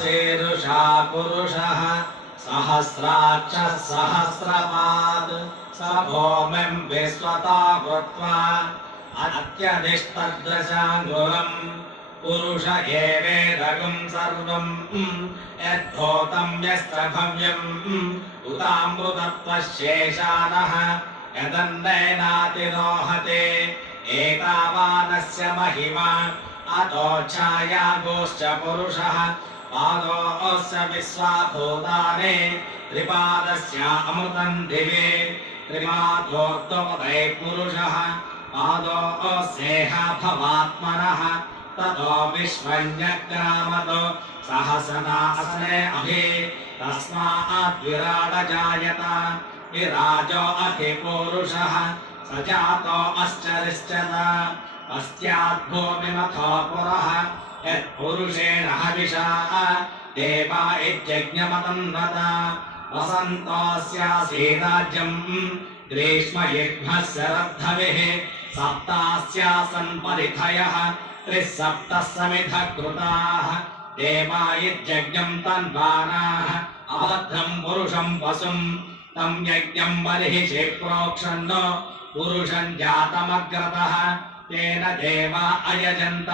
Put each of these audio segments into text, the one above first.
शीर्षा पुरुषः सहस्राक्षः सहस्रपात् स भूमिं विश्वतो भूत्वा अत्यधिष्ठदृशाङ्गुलम् पुरुष एवेदगं सर्वं यद्भूतं यश्च भव्यम् उतामृतत्वशेषानः यदन्नेनातिरोहते एतावानस्य महिमा अतो छायागोश्च पुरुषः पादोऽस्य विश्वाभूतानि त्रिपादस्य अमृतं दिवे त्रिपादोक्तपदे पुरुषः पादोऽस्येह भवात्मनः ततो विश्वन्यग्रामतो सहस्रनासने अभि तस्मात् विराट जायत विराजो अधिपुरुषः स जातो अश्चरिश्चत अस्याद्भूमिमथो पुरः यत्पुरुषेण हविषा देवा इत्यज्ञमतन्वत वसन्तोऽस्यासीराज्यम् ग्रीष्मयुग्मः शरद्धविः सप्तास्यासन् परिधयः त्रिसप्तः समिधः कृताः देवा इत्यज्ञम् तन्वानाः अबद्धम् पुरुषम् वसुम् तं यज्ञम् बर्हिषि प्रोक्षन् पुरुषम् जातमग्रतः तेन देवा अयजन्त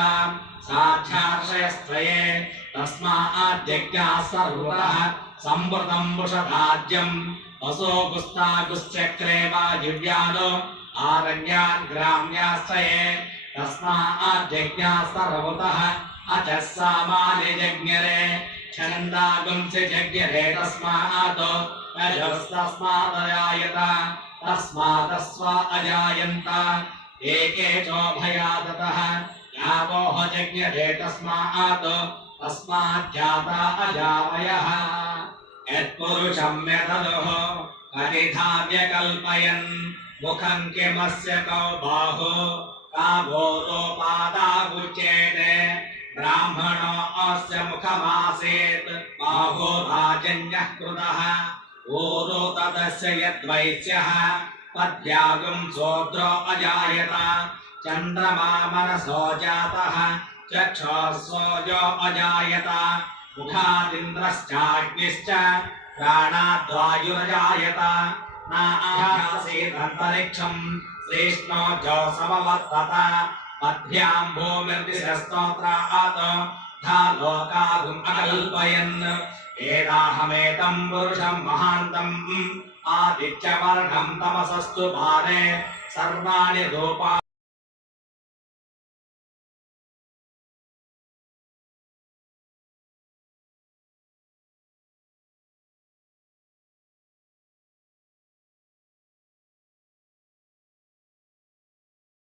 साध्यार्षयस्त्रये तस्माद्यज्ञाः सर्वतः संवृतं वृषभाज्यम् वसोगुस्तागुश्चक्रे वायुव्यानो आरण्यान् ग्राम्याश्रये तस्माद्यज्ञाः सर्वतः अचः सामान्यजज्ञरे छन्दागुंसि जज्ञरे तस्मात् तस्मादजायत तस्मादस्व अजायन्त एके चोभयादतः यावोह जज्ञरे तस्मात् तस्माज्जाता अजावयः यत्पुरुषं यतदुः कथिथा व्यकल्पयन् मुखं किमस्य कौ बाहु का भूतोपादावुच्येते ब्राह्मणो अस्य मुखमासीत् बाहो राजन्यः कृतः ऊरो तदस्य यद्वैश्यः पद्यागुं शूद्रो अजायत चन्द्रमा मनसो जातः चक्षुर्सोजो अजायत मुखादिन्द्रश्चाग्निश्च प्राणाद्वायुरजायत नासीदन्तरिक्षम् श्रेष्ठो जो समवर्तत पद्भ्यां भूमिर्दिशस्तोत्रात् धा लोकागुम् अकल्पयन् एदाहमेतं पुरुषं महान्तम् आदित्यवर्णं तमसस्तु भारे सर्वाणि रूपा